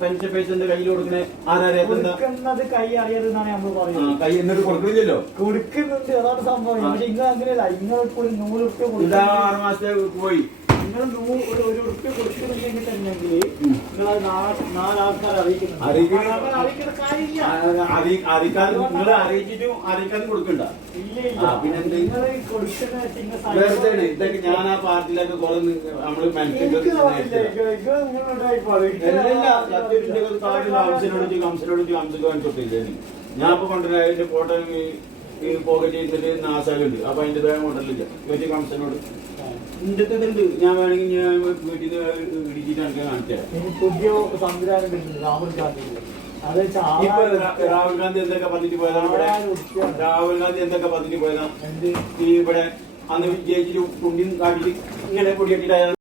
Pension പൈസന്റെ കയ്യിൽ കൊടുക്കണേ കൊടുക്കുന്നത് കൈ അറിയാതെന്നാണ് നമ്മൾ പറയുന്നത്. കൈ എന്നിട്ട് കൊടുക്കുന്നില്ലല്ലോ. കൊടുക്കുന്നുണ്ട്, അതാണ് സംഭവം. പക്ഷെ നിങ്ങൾ അങ്ങനെയല്ല, നിങ്ങൾക്ക് ഒരു 100 റുപ്യ കൊടുക്കും. 6 മാസത്തെ പോയി നിങ്ങൾ 1 റുപ്യ കൊടുക്കുന്നുണ്ടെങ്കിൽ തന്നെങ്കിൽ നിങ്ങൾ 4 ആൾക്കാരെ അറിയിക്കുന്നുണ്ട്. അറിയിക്കുന്ന കാര്യമില്ല. നിങ്ങൾ അറിയിക്കാതെ കൊടുക്കണ്ട. പിന്നെ നിങ്ങൾ കൊടുക്കുന്ന ഇതൊക്കെ ഞാൻ ആ പാർട്ടിയിലൊക്കെ കുറെ നമ്മള് കംസിനോട് ഞാൻ ഇപ്പൊ കൊണ്ടുവരാ അതിന്റെ ഫോട്ടോ പോക്കറ്റ് ചെയ്തിട്ട് നാസാലുണ്ട്. അപ്പൊ അതിന്റെ ബാഗ് കൊണ്ടല്ലില്ല ചോദിച്ചു കംസനോട്. ഉണ്ട് ഞാൻ വേണമെങ്കിൽ ഞാൻ വീട്ടിൽ നിന്ന് ഇടിച്ചിട്ട് എനിക്ക് കാണിച്ചുതരാം. പുതിയ സംവിധാനം രാഹുൽ ഗാന്ധി. ഇപ്പൊ രാഹുൽ ഗാന്ധി എന്തൊക്കെ പറഞ്ഞിട്ട് പോയതാണ് ഇവിടെ? രാഹുൽ ഗാന്ധി എന്തൊക്കെ പറഞ്ഞിട്ട് പോയതാണ്? ഈ ഇവിടെ അന്ന് ജയിച്ചിട്ട് കുണ്ടിയും കാട്ടിട്ട് ഇങ്ങനെ പൊടിയെട്ടിട്ട്